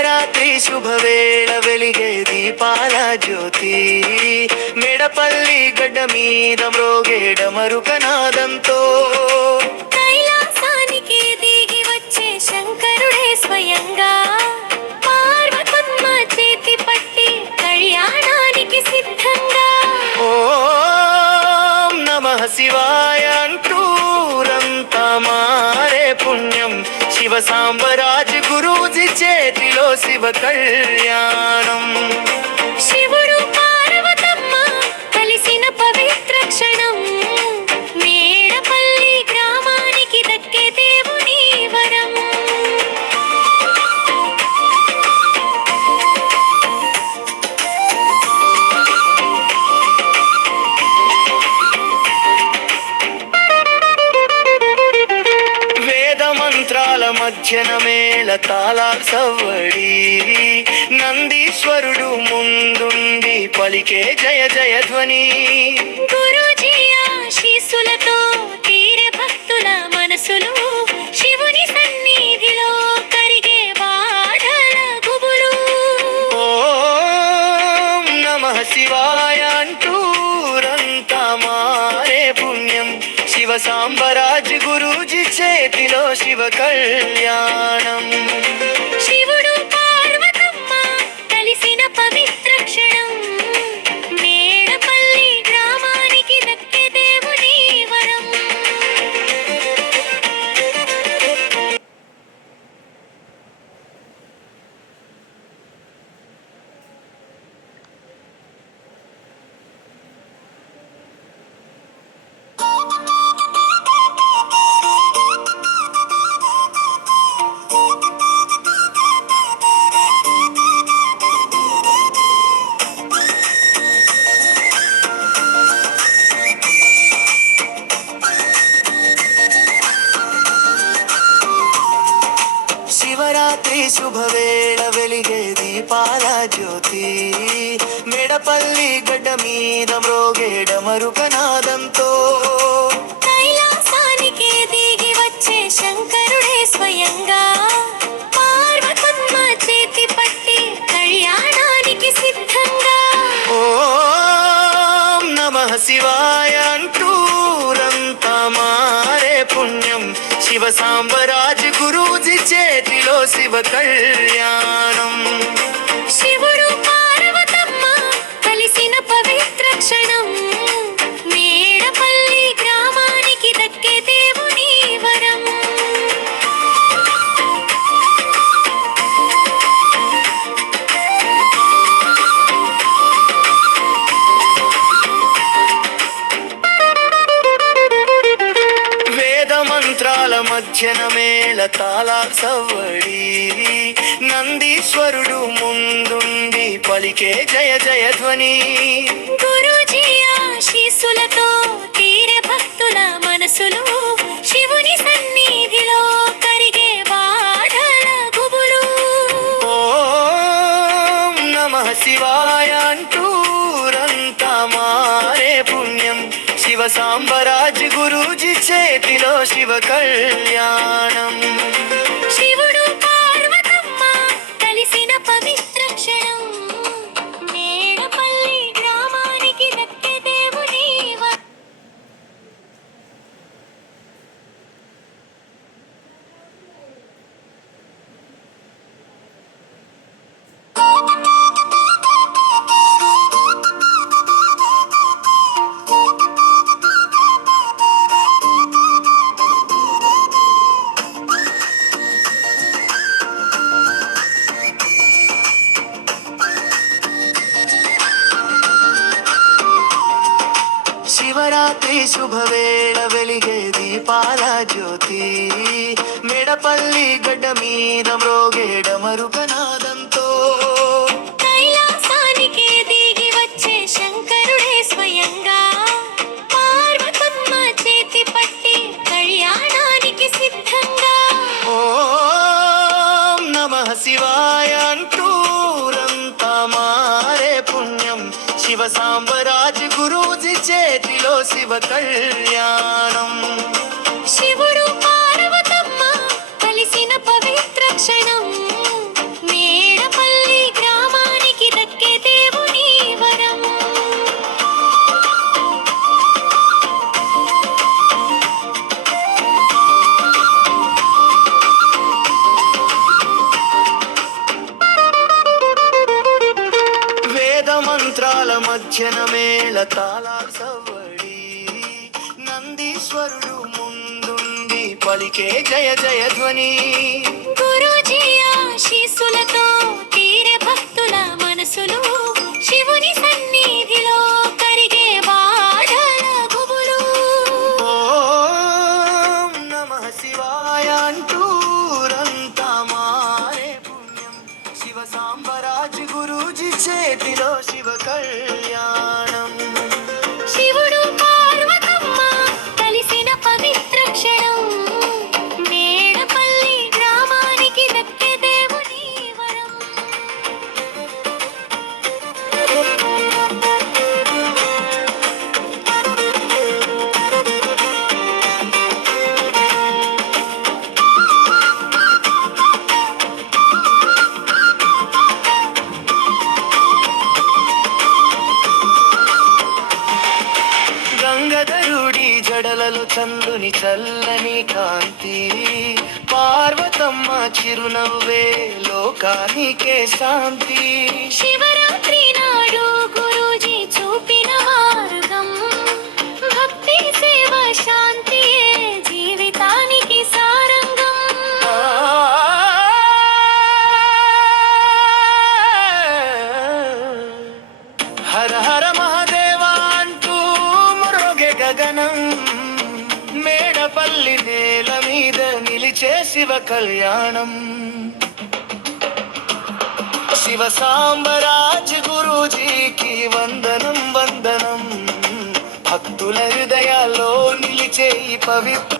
శివరాత్రి శుభవేళ వెలిగే దీపాల జ్యోతి మెడపల్లి గడ్డ మీద మ్రోగేడ మరుకనాదంతో కైలాసానికి దిగి వచ్చే శంకరుడే స్వయంగా పార్వతమ్మ చేతి పట్టి కళ్యాణానికి సిద్ధంగా ఓం నమః శివాయ అంటూరంతా మారే పుణ్యం శివ సాంబరాజ్ గురూజీ చేతిలో శివ కళ్యాణం శివుడు పార్వతమ్మ కలిసిన పవిత్ర క్షణం మేడపల్లి గ్రామానికి దక్కే దేవుని వరం వేద మంత్రాల మధ్యన మేళ తాళాల సవ్వడి నందీశ్వరుడు ముందుండి పలికే జయ జయ ధ్వని గురూజీ ఆశీస్సులతో తీరే భక్తుల మనసులు శివుని సన్నిధిలో కరిగే బాధల గుబులు ఓం నమః శివాయ అంటూరంతా మారే పుణ్యం శివ సాంబరాజ్ గురూజీ చేతిలో శివ కళ్యాణం శివుడు పార్వతమ్మ కలిసిన పవిత్ర క్షణం మేడపల్లి గ్రామానికి దక్కే దేవుని వరం శివరాత్రి శుభవేళ వెలిగే దీపాల జ్యోతి మెడపల్లి గడ్డ మీద మ్రోగేడ మరుకనాదంతో కైలాసానికి దిగి వచ్చే శంకరుడే స్వయంగా పార్వతమ్మ చేతి పట్టి కళ్యాణానికి సిద్ధంగా ఓం నమః శివాయ అంటూరంతా మారే పుణ్యం శివ సాంబరాజ్ గురూజీ చేతిలో శివ కళ్యాణం శివుడు పార్వతమ్మ కలిసిన పవిత్ర క్షణం మేడపల్లి గ్రామానికి దక్కే దేవుని వరం వేద మంత్రాల మధ్యన మేళ తాళాల సవ్వడి నందీశ్వరుడు ముందుండి పలికే జయ జయ ధ్వని గురూజీ ఆశీస్సులతో తీరే భక్తుల మనసులు శివుని సన్నిధిలో కరిగే బాధల గుబులు ఓం నమః శివాయ అంటూరంతా మారే పుణ్యం శివ సాంబరాజ్ గురూజీ చేతిలో శివ కళ్యాణం శివుడు పార్వతమ్మ కలిసిన పవిత్ర క్షణం మేడపల్లి గ్రామానికి దక్కే దేవుని వరం శివరాత్రి శుభవేళ వెలిగే దీపాల జ్యోతి మెడపల్లి గడ్డ మీద మ్రోగేడ మరుకనాదంతో కైలాసానికి దిగి వచ్చే శంకరుడే స్వయంగా పార్వతమ్మ చేతి పట్టి కళ్యాణానికి సిద్ధంగా ఓం నమః శివాయ అంటూరంతా మారే పుణ్యం శివ సాంబరాజ్ గురూజీ చేతిలో శివ కళ్యాణం శివుడు పార్వతమ్మ కలిసిన పవిత్ర క్షణం మేడ మధ్యన మేళ తాళాల సవ్వడి నందీశ్వరుడు ముందుండి పలికే జయ జయ ధ్వని గురూజీ ఆశీస్సులతో తీరే భక్తుల మనసులు శివుని సన్నిధిలో కరిగే బాధల గుబులు ఓం నమః శివాయ అంటూరంతా మారే పుణ్యం శివ సాంబరాజ్ గురూజీ చేతిలో శివ కళ్యాణం శివుడు పార్వతమ్మ కలిసిన పవిత్ర క్షణం మేడపల్లి గ్రామానికి దక్కే దేవుని వరం గంగధరుడి జడలలో చల్లుని చల్లని కాంతి పార్వతమ్మ చిరునవ్వే లోకానికే శాంతి శివరాత్రి నాడు గురూజీ చూపిన మార్గం భక్తి సేవ శాంతియే జీవితానికి సారంగం హర హర మహాదేవ అంటూ మ్రోగే గగనం మేడపల్లి నేల మీద నిలిచే శివ కళ్యాణం శివ సాంబరాజ్ గురూజీకి వందనం వందనం భక్తుల హృదయాల్లో నిలిచే ఈ పవిత్ర